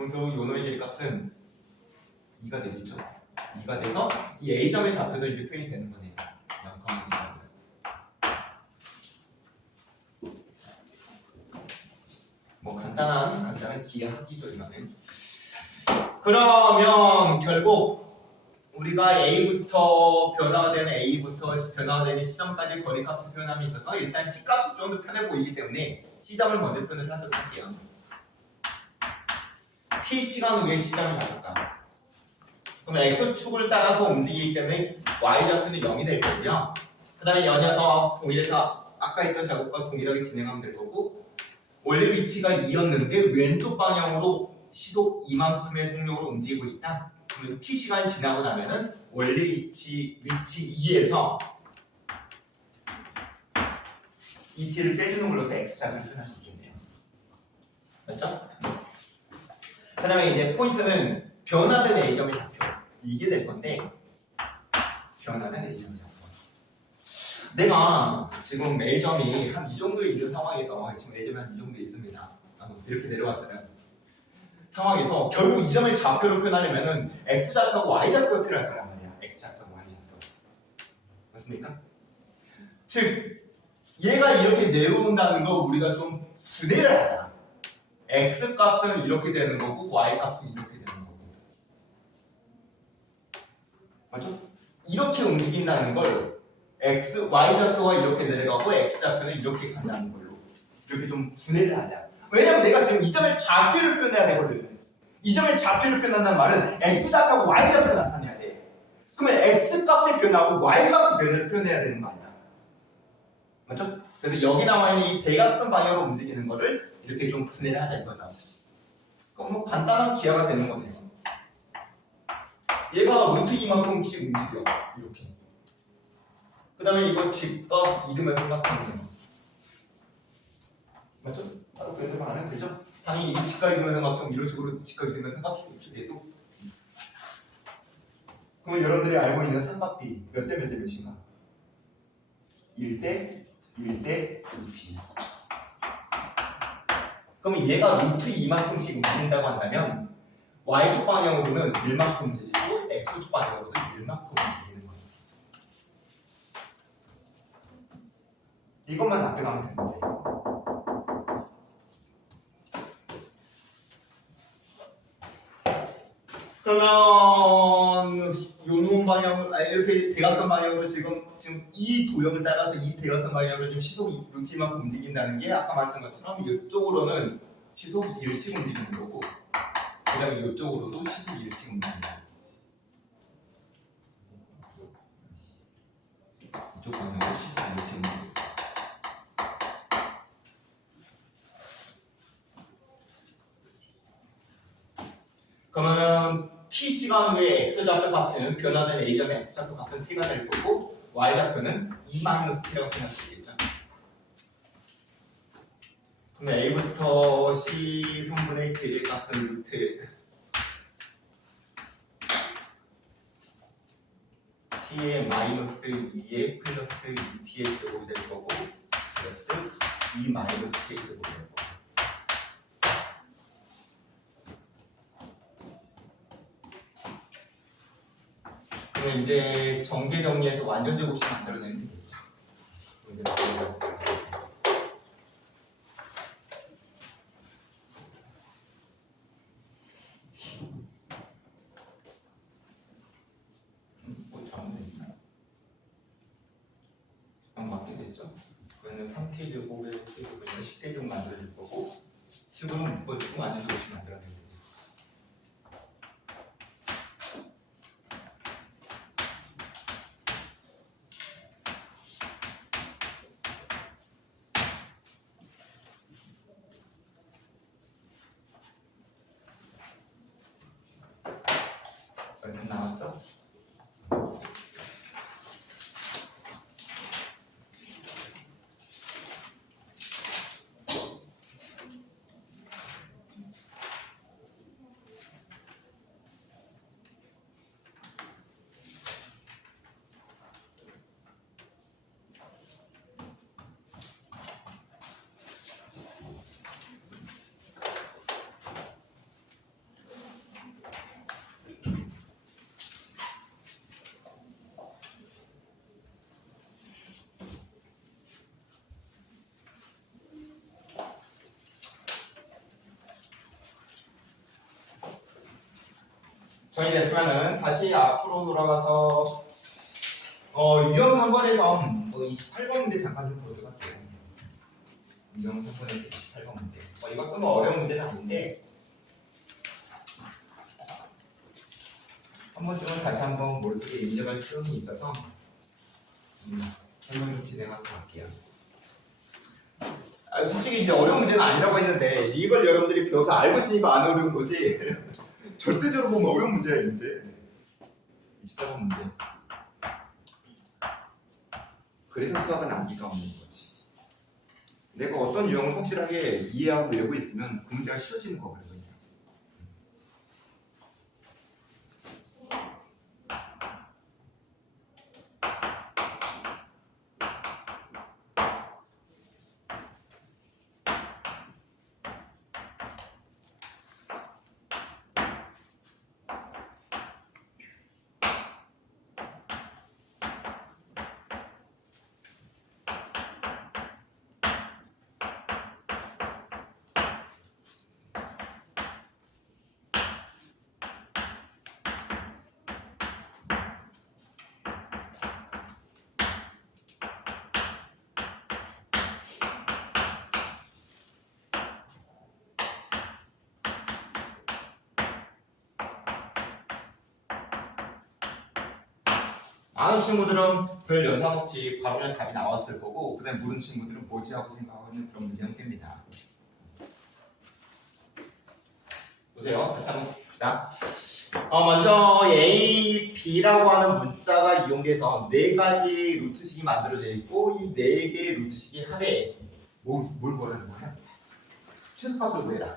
그럼 그 요놈의 길이 값은 2가 되겠죠. 2가 돼서 이 A점의 좌표도 이렇게 표현이 되는 거네요. 0,2점. 뭐 간단한 기하학이죠 이거는. 그러면 결국 우리가 A부터 변화가 되는 A부터 변화가 되는 C점까지 거리값을 표현함에 있어서 일단 C값이 좀 더 편해 보이기 때문에 C점을 먼저 표현을 하도록 할게요. T시간 후에 C점을 잡을까? 그럼 X축을 따라서 움직이기 때문에 Y좌표는 0이 될 거고요. 그 다음에 연이어서 동일해서 아까 했던 작업과 동일하게 진행하면 될 거고, 원래 위치가 2였는데 왼쪽 방향으로 시속 이만큼의 속력으로 움직이고 있다. 그러면 T시간이 지나고 나면은 원래 위치 2에서 이 T를 빼주는 걸로서 X좌표를 표현할 수 있겠네요. 맞죠? 그 다음에 이제 포인트는 변화된 A점의 좌표. 이게 될 건데, 변화된 A점의 좌표. 내가 지금 A점이 한 이 정도 있는 상황에서, 지금 A점이 한 이 정도 있습니다. 이렇게 내려왔어요. 상황에서 결국 이 점의 좌표를 표현하려면은 X좌표하고 Y좌표가 필요할 거란 말이야. X좌표하고 Y좌표. 맞습니까? 즉, 얘가 이렇게 내려온다는 거 우리가 좀 분해를 하잖아. X값은 이렇게 되는 거고 Y값은 이렇게 되는 거고. 맞죠? 이렇게 움직인다는 걸 Y좌표가 이렇게 내려가고 X좌표는 이렇게 간다는 걸로 이렇게 좀 분해를 하자. 왜냐면 내가 지금 이 점의 좌표를 표현해야 되거든. 이 점의 좌표를 표현한다는 말은 X좌표하고 Y좌표를 나타내야 돼. 그러면 X값의 변화하고 Y값의 변화를 표현해야 되는 거 아니야. 맞죠? 그래서 여기 나와 있는 이 대각선 방향으로 움직이는 거를 이렇게 좀 분해를 하자 이거죠. 그럼 뭐 간단한 기하가 되는 거네요. 얘가 루트 이만큼씩 움직여. 이렇게. 그 다음에 이거 직각 이름을 생각하면 맞죠? 바로 그 생각 안 해도 되죠? 당연히 이 직각 이름을 생각하면 이런 식으로 직각 이름을 생각해도 얘도. 그러면 여러분들이 알고 있는 삼각비 몇 대 몇 대 몇인가? 1대 1대 2p. 그러면 얘가 루트 이만큼씩 움직인다고 한다면 Y축 방향으로는 1만큼 움직이고 X축 방향으로는 1만큼 움직이는 거예요. 이것만 납득하면 되는데. 그러면 요놈 방향을 이렇게 대각선 방향으로 지금 이 도형을 따라서 이 대각선 방향으로 지금 시속이 루트 이만큼 움직인다는 게 아까 말했던 것처럼 이쪽으로는 시속이 1씩 움직이는 거고 그 다음에 이쪽으로도 시속이 1씩 움직인다. 이쪽 방향으로 시속이 1씩 움직인다. 그러면 T시간 후에 X좌표 값은 변화된 A점의 X좌표 값은 T가 될 거고 Y좌표는 E-T라고 표현할 수 있겠죠. 그러면 A부터 C 3분의 T의 값은 루트 T의 마이너스 2의 플러스 2T의 제곱이 될 거고 플러스 2 마이너스 T의 제곱이 될 거고. 그러면 이제 정계 정리해서 완전 제곱식 만들어내면 되겠죠. 뭐 잘못됐나? 맞게 됐죠. 그러면 3t 제곱에 제곱을 10t 제곱 만들어줄 거고 10으로 묶어주고 완전 제곱식 만들어내면 되겠죠. 얼마 남았어? 정리됐으면은 다시 앞으로 돌아가서 유형 3번에서 28번 문제 잠깐 좀 보도록 할게요. 유형 3번에서 28번 문제. 이것도 뭐 어려운 문제는 아닌데 한 번쯤은 다시 한번 머릿속에 인정할 필요는 있어서 설명 좀 진행하도록 할게요. 솔직히 이제 어려운 문제는 아니라고 했는데 이걸 여러분들이 배워서 알고 있으니까 안 어려운 거지. 절대적으로 보면 어려운 문제야 이 문제. 28번 문제. 그래서 수학은 암기가 없는 거지. 내가 어떤 유형을 확실하게 이해하고 외우고 있으면 그 문제가 쉬워지는 거거든요. 아는 친구들은 별 연상 없이 바로 그냥 답이 나왔을 거고 그 다음에 모르는 친구들은 뭐지 하고 생각하는 그런 문제 형태입니다. 보세요. 같이 한번 봅시다. 먼저 A, B라고 하는 문자가 이용돼서 네 가지 루트식이 만들어져 있고 이 네 개의 루트식이 합에 뭘 뭐라는 거야? 최소값으로 내라.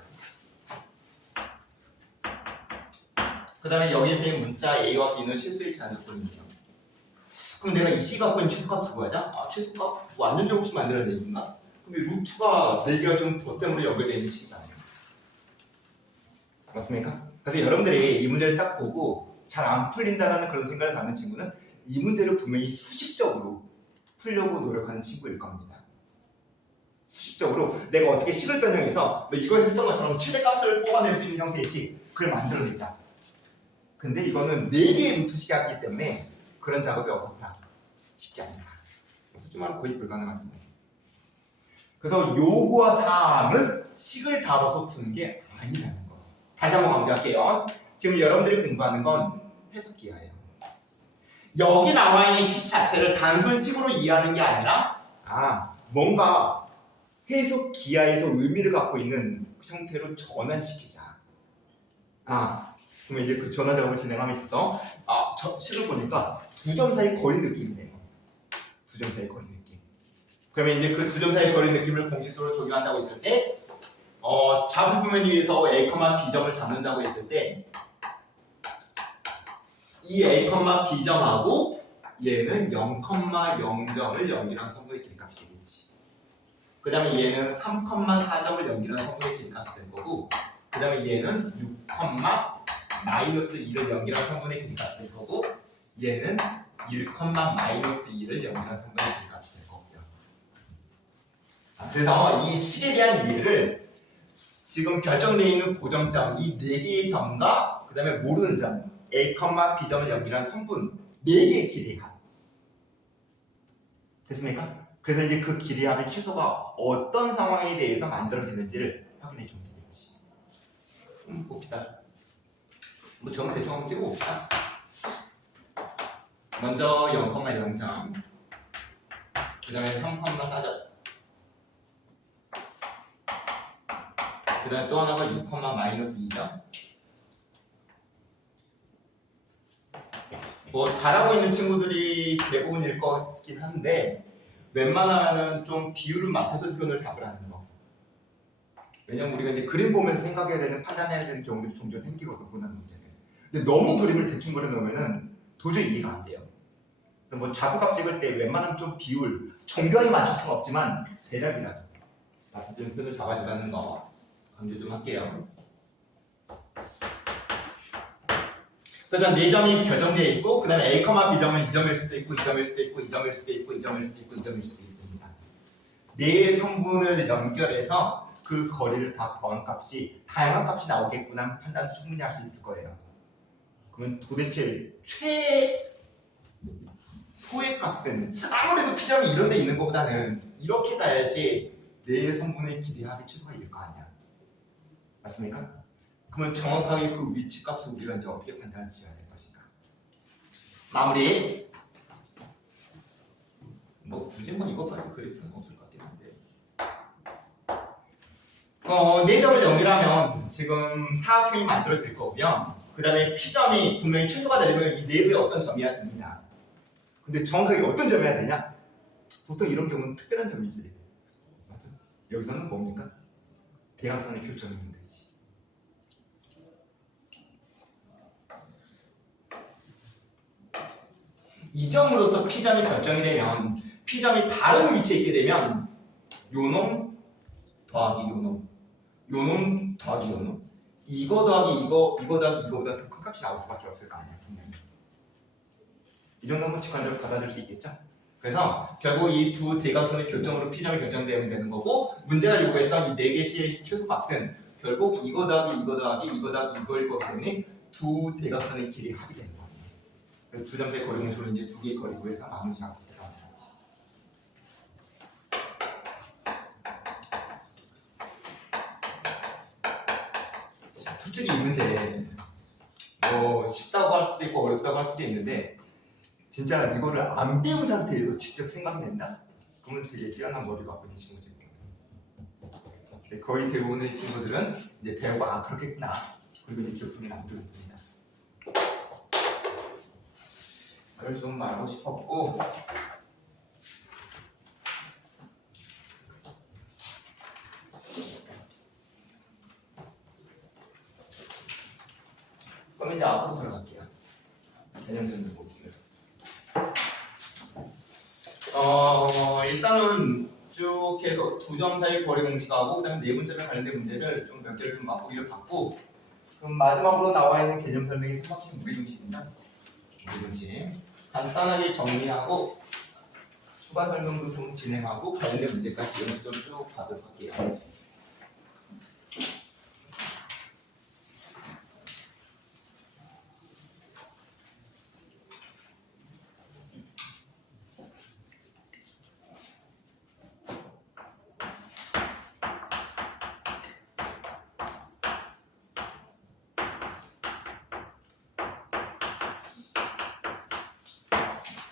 그 다음에 여기서의 문자 A와 B는 실수일치 않았거든요. 그럼 내가 이 C 갖고 있는 최소값을 구하자? 최소값 완전 제곱식 만들어야 되는가? 근데 루트가 4개가 좀 덧셈으로 연결되어 있는 식이잖아요. 맞습니까? 그래서 여러분들이 이 문제를 딱 보고 잘 안 풀린다는 그런 생각을 갖는 친구는 이 문제를 분명히 수식적으로 풀려고 노력하는 친구일 겁니다. 수식적으로 내가 어떻게 식을 변형해서 이거 했던 것처럼 최대값을 뽑아낼 수 있는 형태의 식 그걸 만들어내자. 근데 이거는 4개의 루트식이 하기 때문에 그런 작업이 어떻다? 쉽지 않다. 솔직히 거의 불가능하죠. 그래서 요구와 사항은 식을 다뤄서 푸는 게 아니라는 거. 다시 한번 강조할게요. 지금 여러분들이 공부하는 건 해석기하예요. 여기 나와 있는 식 자체를 단순 식으로 이해하는 게 아니라 뭔가 해석기하에서 의미를 갖고 있는 형태로 전환시키자. 그러면 이제 그 전환 작업을 진행함에 있어서 식을 보니까 두 점 사이 거리 느낌이네요. 두 점 사이 거리 느낌. 그러면 이제 그 두 점 사이 거리 느낌을 공식적으로 적용한다고 했을 때 좌표표면 위에서 A, B점을 잡는다고 했을 때 이 A, B점하고 얘는 0,0점을 연결한 성분의 길이값이 되겠지. 그 다음에 얘는 3,4점을 연결한 성분의 길이값이 될 거고 그 다음에 얘는 6, -2를 연결한 성분의 길이값이 될 거고 얘는 1, -2를 연결한 성분의 길이값이 될 거고요. 그래서 이 식에 대한 이해를 지금 결정되어 있는 고점점 이 4개의 점과 그 다음에 모르는 점 A, B점을 연결한 성분 4개의 길이합 됐습니까? 그래서 이제 그 길이합의 최소가 어떤 상황에 대해서 만들어지는지를 확인해 주면 되겠지. 봅시다. 점 대충 한번 찍어봅시다. 먼저 0,0점 그 다음에 3,4점 그 다음에 또 하나가 6, -2점 잘하고 있는 친구들이 대부분일 것 같긴 한데 웬만하면은 좀 비율을 맞춰서 표현을 잡으라는 거. 왜냐면 우리가 이제 그림 보면서 생각해야 되는 판단해야 되는 경우들이 종종 생기거든 고난 문제에서. 근데 너무 그림을 대충 그려놓으면은 도저히 이해가 안 돼요. 그래서 좌표값 찍을 때 웬만하면 좀 비율 정교하게 맞출 수는 없지만 대략이라도 맞춰서 표현을 잡아주라는 거 강조 좀 할게요. 그래서 4점이 결정되어 있고 그 다음에 A, B점은 2점일 수도 있고 2점일 수도 있고 2점일 수도 있고 2점일 수도 있고 2점일 수도 있습니다. 4 성분을 연결해서 그 거리를 다 더한 값이 다양한 값이 나오겠구나 판단도 충분히 할 수 있을 거예요. 그러면 도대체 최소의 값은 아무래도 P점이 이런 데 있는 것보다는 이렇게 가야지 내 성분의 길이 합이 최소가 일 거 아니야. 맞습니까? 그러면 정확하게 그 위치 값을 우리가 이제 어떻게 판단을 지어야 될 것인가. 마무리. 뭐 굳이 뭐 이거 바로 그릴 필요는 없을 것 같긴 한데. 네 점을 연결하면 지금 사각형이 만들어질 거고요. 그 다음에 P점이 분명히 최소가 되려면 이 내부에 어떤 점이어야 됩니다. 근데 정확하게 어떤 점이어야 되냐? 보통 이런 경우는 특별한 점이지. 맞죠? 여기서는 뭡니까? 대각선의 교점이면 되지. 이 점으로서 P점이 결정이 되면 P점이 다른 위치에 있게 되면 요놈 더하기 요놈, 요놈 더하기 요놈, 이거 더하기 이거 더하기 이거보다 더 큰 값이 나올 수밖에 없을 거 아니야, 분명히. 이 정도면 직관적으로 받아들일 수 있겠죠? 그래서 결국 이 두 대각선의 교점으로 P점이 결정되면 되는 거고, 문제가 요구했던 이 네 개시의 최소값은 결국 이거 더하기 이거 더하기 이거 더하기 이거일 거기 때문에 두 대각선의 길이 합이 되는 거예요. 그래서 두 점 사이 거리 공소를 이제 두 개의 거리 구해서 마무리 작업을 들어가는 거지. 솔직히 이 문제 뭐 쉽다고 할 수도 있고 어렵다고 할 수도 있는데, 진짜 이거를 안 배운 상태에서 직접 생각이 된다? 그러면 되게 뛰어난 머리 갖고 있는 친구지. 거의 대부분의 친구들은 이제 배우고 아 그렇겠구나, 그리고 이제 기억속에 남기고 있습니다. 그걸 좀 말하고 싶었고, 그럼 이제 앞으로 들어갈게요. 개념 설명 볼게요. 일단은 쭉 해서 두 점 사이 거리 공식하고 그다음에 네 문점에 관련된 문제를 좀 몇 개를 좀 맛보기를 받고, 그럼 마지막으로 나와 있는 개념 설명이 삼각형 무게중심이죠. 무게중심 간단하게 정리하고 추가 설명도 좀 진행하고 관련된 문제까지 연습을 쭉 가도록 할게요.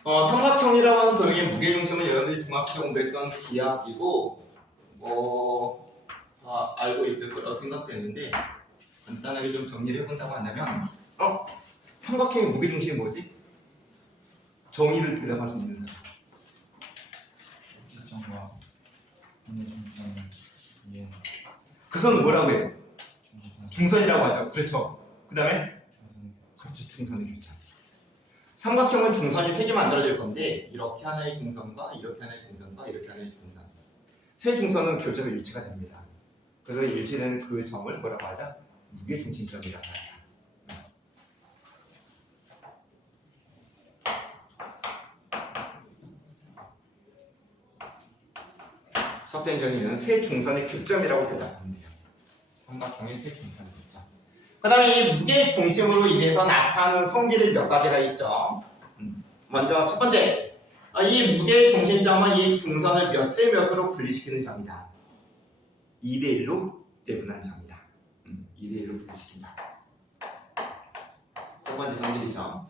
삼각형이라고 하는 도형의 무게중심은 여러분들이 중학교 때 공부했던 기하학이고 뭐 다 알고 있을 거라고 생각되는데, 간단하게 좀 정리를 해본다고 한다면 삼각형의 무게중심이 뭐지? 정의를 대답할 수 있는 사람. 시점과 중점은 예. 그 선은 뭐라고 해요? 중선이라고 하죠. 그렇죠. 그 다음에 그렇죠. 중선의 교차. 삼각형은 중선이 세 개 만들어질 건데, 이렇게 하나의 중선과 이렇게 하나의 중선과 이렇게 하나의 중선, 세 중선은 교점의 일치가 됩니다. 그래서 일치되는 그 점을 뭐라고 하자? 무게중심점이라고 하자. 수학적인 정의는 세 중선의 교점이라고 대답하면 돼요. 삼각형의 세 중선의 교점. 그 다음에 이 무게중심으로 인해서 나타나는 성질이 몇 가지가 있죠. 먼저 첫 번째, 이 무게중심점은 이 중선을 몇 대 몇으로 분리시키는 점이다. 2대 1로 대분한 점이다. 2대 1로 분리시킨다. 첫 번째 성질이죠.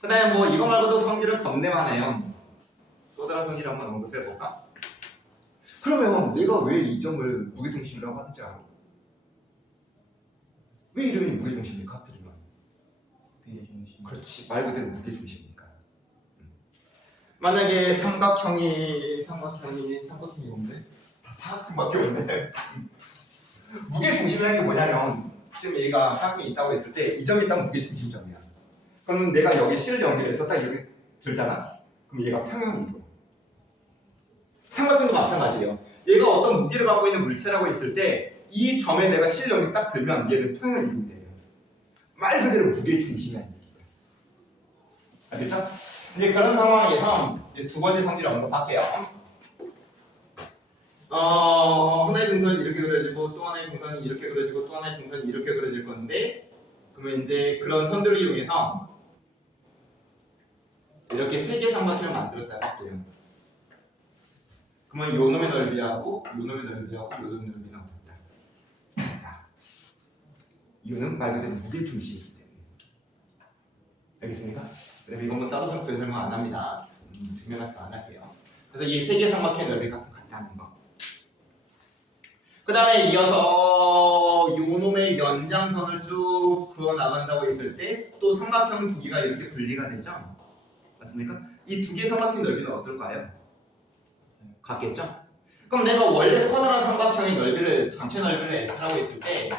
그 다음에 뭐 이거 말고도 성질은 겁내 많아요. 또 다른 성질 한번 언급해볼까? 그러면 내가 왜 이 점을 무게중심이라고 하는지 알아? 왜 이름이 무게중심일까? 하필이면. 무게중심. 그렇지, 말 그대로 무게중심이니까. 만약에 삼각형이 뭔데? 사각형밖에 없네. 무게중심이라는 게 뭐냐면, 지금 얘가 사각형이 있다고 했을 때 이 점이 딱 무게중심점이야. 그러면 내가 여기 C를 연결해서 딱 여기 들잖아? 그럼 얘가 평형이 이루어. 삼각형도 마찬가지예요. 얘가 어떤 무게를 갖고 있는 물체라고 했을 때 이 점에 내가 C를 여기 딱 들면 얘는 평형을 이루게 돼요. 말 그대로 무게중심이 아니에요. 알겠죠? 이제 그런 상황에서 이제 두 번째 성질을 언급할게요. 하나의 중선이 이렇게 그려지고 또 하나의 중선이 이렇게 그려지고 또 하나의 중선이 이렇게 그려질 건데, 그러면 이제 그런 선들을 이용해서 이렇게 세 개의 삼각형을 만들었다고 할게요. 그러면 요 놈의 넓이하고 요 놈의 넓이하고 요 놈의 넓이는 어떻다? 같다. 이거는 말 그대로 무게 중심이기 때문에. 알겠습니까? 그다음에 이건 뭐 따로 설명 안 합니다. 증명 같은 거 안 할게요. 그래서 이 세 개의 삼각형의 넓이 값은 같다는 거. 그 다음에 이어서 요 놈의 연장선을 쭉 그어 나간다고 했을 때 또 삼각형 두 개가 이렇게 분리가 되죠? 맞습니까? 이 두 개의 삼각형 넓이는 어떨까요? 같겠죠? 그럼 내가 원래 커다란 삼각형의 넓이를 전체 넓이를 x라고 했을 때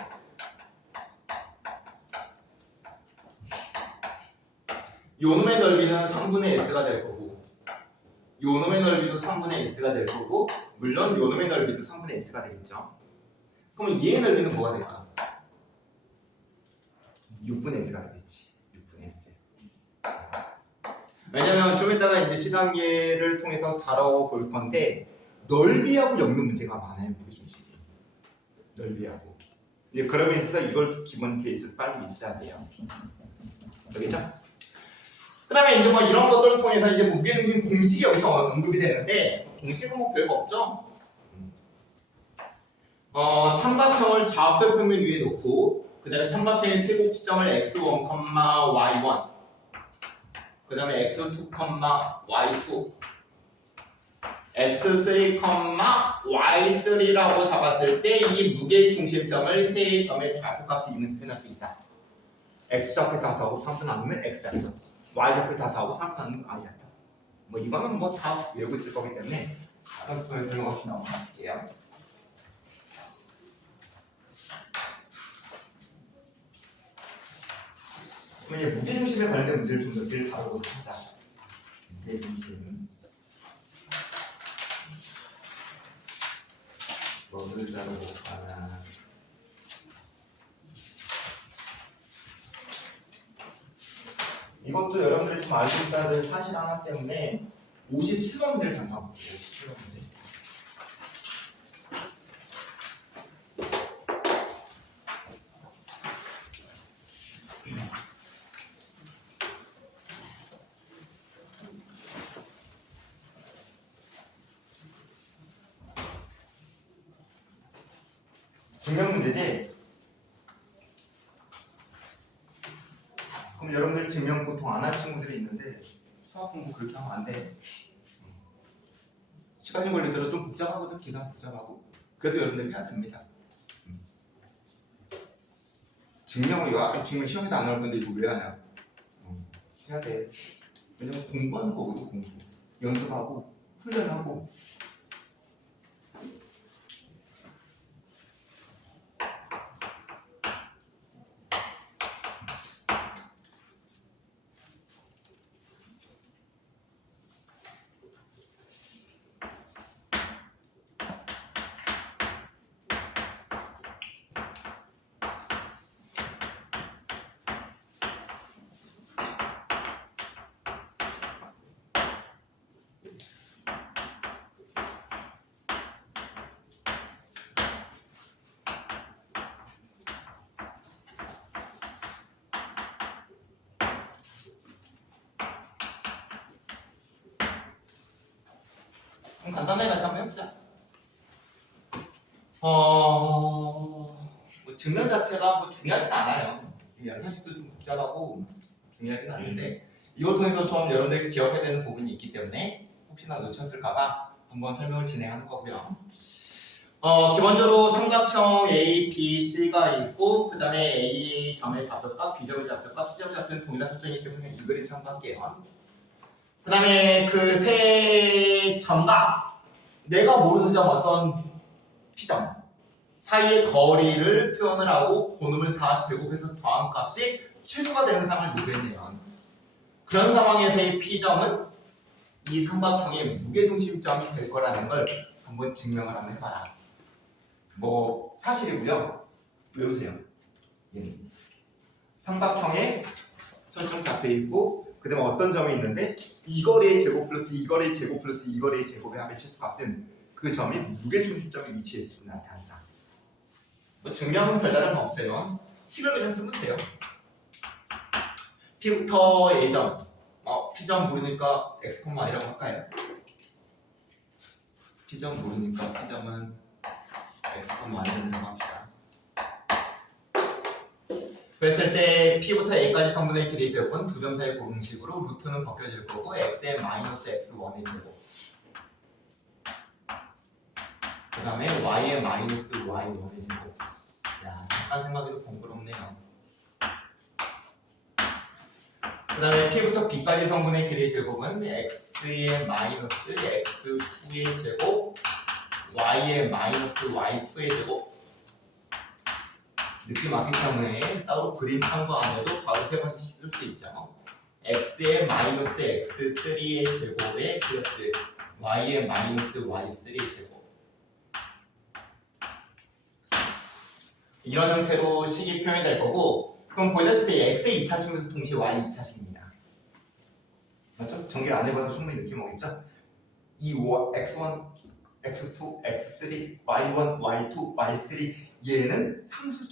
요 놈의 넓이는 3분의 s가 될 거고 요 놈의 넓이도 3분의 s가 될 거고 물론 요 놈의 넓이도 3분의 s가 되겠죠? 그럼 얘의 넓이는 뭐가 될까? 6분의 s가 되겠지. 6분의 s. 왜냐면 좀 이따가 이제 시간계를 통해서 다뤄볼 건데 넓이하고 엮는 문제가 많아요. 무게중심이. 넓이하고. 이제 그러면 있어서 이걸 기본 베이스로 빨리 있어야 돼요. 알겠죠? 그 다음에 이제 뭐 이런 것들을 통해서 이제 무게중심 공식이 여기서 언급이 되는데 공식은 뭐 별거 없죠? 삼각형을 좌표 평면 위에 놓고 그 다음에 삼각형의 세곡 지점을 x1, y1 그 다음에 x2, y2 x3, y3라고 잡았을 때 이 무게 중심점을 세 점의 좌표값을 이용해서 표현할 수 있다. x좌표 다 더하고 3분 나누면 x좌표 y좌표 다 더하고 3분 나누면 y좌표 뭐 이거는 뭐 다 외우고 있을 거기 때문에 가끔 설명 없이 넘어갈게요. 그럼 이제 무게중심에 관련된 문제를 좀 몇 개를 다뤄보도록 하자. 무게중심 뭐를 다뤄볼까나. 이것도 여러분들이 좀 알고 있어야 될 사실 하나 때문에 57번 문제를 잠깐 볼게요. 57번 문제. 증명 문제지? 그럼 여러분들 증명 보통 안 할 친구들이 있는데 수학 공부 그렇게 하면 안 돼. 시간이 걸리더라도 좀 복잡하거든. 계산 복잡하고. 그래도 여러분들 해야 됩니다. 증명 시험에도 안 나올 건데 이거 왜 하냐? 해야 돼. 왜냐면 공부하는 거거든. 공부. 연습하고 훈련하고. 그럼 간단하게 같이 한번 해보자. 뭐 증명 자체가 뭐 중요하진 않아요. 연산식도 좀 복잡하고 중요하진 않은데 이걸 통해서 좀 여러분들 기억해야 되는 부분이 있기 때문에 혹시나 놓쳤을까봐 한번 설명을 진행하는 거고요. 기본적으로 삼각형 A, B, C가 있고 그 다음에 A 점의 좌표값, B 점의 좌표값, C 점의 좌표는 동일한 설정이기 때문에 이 그림 참고할게요. 그 다음에 그 세 점과 내가 모르는 점 어떤 P점 사이의 거리를 표현을 하고 그놈을 다 제곱해서 더한 값이 최소가 되는 상황을 요구했네요. 그런 상황에서의 P점은 이 삼각형의 무게중심점이 될 거라는 걸 한번 증명을 한번 해봐라. 뭐 사실이고요. 외우세요. 얘는 삼각형의 설정 잡혀 있고 그 다음에 어떤 점이 있는데 이 거리의 제곱 플러스 이 거리의 제곱 플러스 이 거리의 제곱의 합의 최소값은 그 점이 무게중심점에 위치해 있음을 나타낸다. 뭐 증명은 별다른 거 없어요. 식을 그냥 쓰면 돼요. P부터 A점 P점 모르니까 X, Y라고 할까요? P점 모르니까 P점은 X, Y라고 합시다. 그랬을 때 P부터 A까지 성분의 길이의 제곱은 두 점 사이 공식으로 루트는 벗겨질 거고 x의 마이너스 x1의 제곱 그 다음에 y의 마이너스 y1의 제곱. 야, 잠깐 생각해도 번거롭네요. 그 다음에 P부터 B까지 성분의 길이의 제곱은 x의 마이너스 x2의 제곱 y의 마이너스 y2의 제곱. 느낌 왔기 때문에 따로 그림 참고 안 해도 바로 세 번씩 쓸 수 있죠. x의 마이너스 x3의 제곱에 플러스 y의 마이너스 y3의 제곱. 이런 형태로 식이 표현이 될 거고, 그럼 보다시피 x의 2차식이면서 동시에 y 2차식입니다. 맞죠? 전개를 안 해봐도 충분히 느낌 오겠죠? 이 x1, x2, x3, y1, y2, y3 얘는 상수